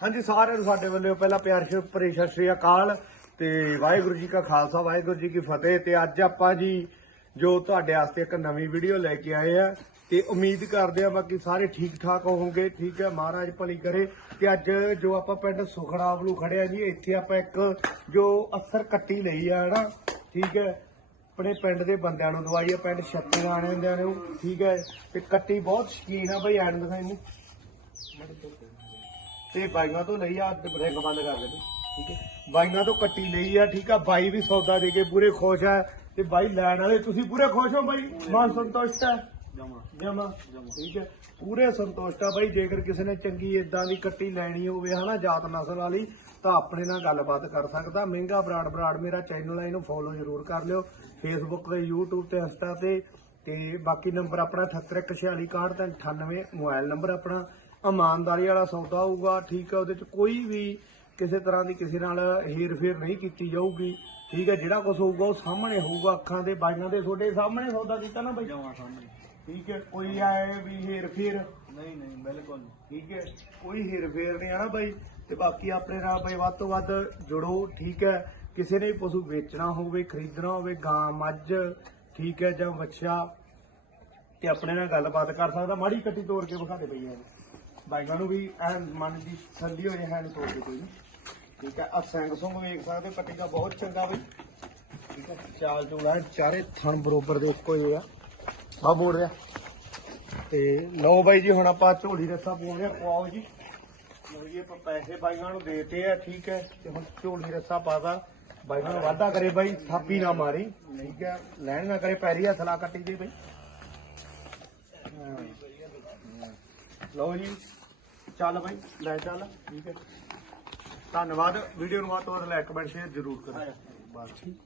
ਹਾਂਜੀ, ਸਾਰਿਆਂ ਨੂੰ ਸਾਡੇ ਵੱਲੋਂ ਪਹਿਲਾਂ ਪਿਆਰ ਸ਼ੁਭ ਭਰੀ ਸਤਿ ਸ੍ਰੀ ਅਕਾਲ ਤੇ ਵਾਹਿਗੁਰੂ ਜੀ ਕਾ ਖਾਲਸਾ, ਵਾਹਿਗੁਰੂ ਜੀ ਕੀ ਫਤਿਹ। ਤੇ ਅੱਜ ਆਪਾਂ ਜੀ ਜੋ ਤੁਹਾਡੇ ਵਾਸਤੇ ਇੱਕ ਨਵੀਂ ਵੀਡੀਓ ਲੈ ਕੇ ਆਏ ਆ ਤੇ ਉਮੀਦ ਕਰਦੇ ਆ ਬਾਕੀ ਸਾਰੇ ਠੀਕ ਠਾਕ ਹੋਵੋਗੇ। ਠੀਕ ਹੈ, ਮਹਾਰਾਜ ਭਲੀ ਕਰੇ। ਤੇ ਅੱਜ ਜੋ ਆਪਾਂ ਪਿੰਡ ਸੁਖੜਾ ਨੂੰ ਖੜਿਆ ਜੀ, ਇੱਥੇ ਆਪਾਂ ਇੱਕ ਜੋ ਅਸਰ ਕੱਟੀ ਲਈ ਆ, ਹਨਾ? ਠੀਕ ਹੈ, ਆਪਣੇ ਪਿੰਡ ਦੇ ਬੰਦਿਆਂ ਨੂੰ ਦਵਾਈ ਆ, ਪਿੰਡ ਛੱਤੀ ਆਣੇ ਹੁੰਦਿਆਂ ਨੂੰ। ਠੀਕ ਹੈ, ਤੇ ਕੱਟੀ ਬਹੁਤ ਸ਼ਕੀਨ ਆ ਬਈ, ਐਨ ਦਿਖਾਈ ਨੂੰ ਤੇ ਬਾਈਆਂ ਤੋਂ ਲਈ ਆ ਤੇ ਬ੍ਰੇਕ ਬੰਦ ਕਰ ਦੇ ਠੀਕ ਹੈ? ਬਾਈਆਂ ਤੋਂ ਕੱਟੀ ਲਈ ਆ ਠੀਕ ਆ? ਬਾਈ ਵੀ ਸੌਦਾ ਦੇ ਕੇ ਪੂਰੇ ਖੁਸ਼ ਆ ਤੇ ਬਾਈ ਲੈਣ ਵਾਲੇ ਤੁਸੀਂ ਪੂਰੇ ਖੁਸ਼ ਹੋ ਬਾਈ? ਮਨ ਸੰਤੁਸ਼ਟ ਹੈ ਜਮਾ। ਠੀਕ ਹੈ? ਪੂਰੇ ਸੰਤੁਸ਼ਟ ਆ ਬਾਈ ਜੇਕਰ ਕਿਸੇ ਨੇ ਚੰਗੀ ਇਦਾਂ ਦੀ ਕੱਟੀ ਲੈਣੀ ਹੋਵੇ ਹਨਾ ਜਾਤ ਨਸਲ ਵਾਲੀ ਤਾਂ ਆਪਣੇ ਨਾਲ ਗੱਲਬਾਤ ਕਰ ਸਕਦਾ। ਮਹਿੰਗਾ ਬਰਾੜ ਬਰਾੜ ਮੇਰਾ ਚੈਨਲ ਹੈ ਇਹਨੂੰ ਫੋਲੋ ਜ਼ਰੂਰ ਕਰ ਲਿਓ। ਫੇਸਬੁੱਕ ਤੇ YouTube ਤੇ ਇੰਸਟਾ ਤੇ ਤੇ ਬਾਕੀ ਨੰਬਰ ਆਪਣਾ 78466198 ਮੋਬਾਈਲ ਨੰਬਰ ਆਪਣਾ। ਇਮਾਨਦਾਰੀ ਵਾਲਾ ਸੌਦਾ ਹੋਊਗਾ ਠੀਕ ਹੈ ਉਹਦੇ ਚ ਕੋਈ ਵੀ ਕਿਸੇ ਤਰ੍ਹਾਂ ਦੀ ਕਿਸੇ ਨਾਲ ਹੇਰ ਫੇਰ ਨਹੀਂ ਕੀਤੀ ਜਾਊਗੀ ਠੀਕ ਹੈ ਜਿਹੜਾ ਕੁਝ ਹੋਊਗਾ ਉਹ ਸਾਹਮਣੇ ਹੋਊਗਾ ਅੱਖਾਂ ਦੇ ਬਾਈਆਂ ਦੇ ਤੁਹਾਡੇ ਸਾਹਮਣੇ ਸੌਦਾ ਕੀਤਾ ਨਾ ਬਾਈ? ਜਮਾ ਸਾਹਮਣੇ। ਠੀਕ ਹੈ ਕੋਈ ਆਏ ਵੀ ਹੇਰ ਫੇਰ ਨਹੀਂ ਨਹੀਂ ਬਿਲਕੁਲ। ਠੀਕ ਹੈ ਕੋਈ ਹੇਰ ਫੇਰ ਨਹੀਂ ਆ ਨਾ ਬਾਈ ਤੇ ਬਾਕੀ ਆਪਣੇ ਨਾਲ ਬਾਈ ਵੱਧ ਤੋਂ ਵੱਧ ਜੁੜੋ ਠੀਕ ਹੈ ਕਿਸੇ ਨੇ ਪਸ਼ੂ ਵੇਚਣਾ ਹੋਵੇ ਖਰੀਦਣਾ ਹੋਵੇ ਗਾਂ ਮੱਝ ਠੀਕ ਹੈ ਜਾਂ ਬੱਚਾ ਤੇ ਆਪਣੇ ਨਾਲ ਗੱਲਬਾਤ ਕਰ ਸਕਦਾ ਮਾੜੀ ਕੱਟੀ ਤੋੜ ਕੇ ਵਿਖਾ ਦੇ ਪਈ ਹੈ ਬਾਈਕਾਂ ਨੂੰ ਵੀ ਐਨ ਮਨ ਦੀ ਠੰਡੀ ਹੋ ਜਾਏ ਹੈ ਤੋੜ ਕੇ ਕੋਈ ਠੀਕ ਹੈ ਆ ਸਿੰਘ ਸੁੰਗ ਵੇਖ ਸਕਦੇ ਹੋ, ਦਾ ਬਹੁਤ ਚੰਗਾ ਬਈ। ਠੀਕ ਹੈ ਚਾਲ ਚੂਲਾ ਚਾਰੇ ਥਣ ਬਰੋਬਰ ਦੇ ਇੱਕੋ ਹੀ ਆ। ਆ ਬੋਲ ਰਿਹਾ ਤੇ ਲਓ ਬਾਈ ਜੀ ਹੁਣ ਆਪਾਂ ਝੋਲੀ ਰੱਸਾ ਬੋਲ ਆ ਪਾਓ ਜੀ। ਲਓ ਜੀ ਆਪਾਂ ਪੈਸੇ ਬਾਈਆਂ ਨੂੰ ਦੇਤੇ ਆ ਠੀਕ ਹੈ। ਤੇ ਹੁਣ ਝੋਲੀ ਰੱਸਾ ਪਾਦਾ ਬਾਈਆਂ ਨੂੰ ਵਾਅਦਾ ਕਰੇ ਬਾਈ ਥਾਪੀ ਨਾ ਮਾਰੀ। ਠੀਕ ਹੈ ਲੈਣ ਨਾ ਕਰੇ ਪੈਰੀ ਹੱਥ ਲਾ ਕੱਟੀ ਦੇ ਬਾਈ। ਲਓ ਜੀ ਚੱਲ ਬਾਈ ਲੈ ਚੱਲ ਠੀਕ ਹੈ। ਧੰਨਵਾਦ ਵੀਡੀਓ ਨੂੰ ਵੱਧ ਤੋਂ ਵੱਧ ਲਾਈਕ ਕਮੈਂਟ ਸ਼ੇਅਰ ਜ਼ਰੂਰ ਕਰੋ ਬਸ। ਠੀਕ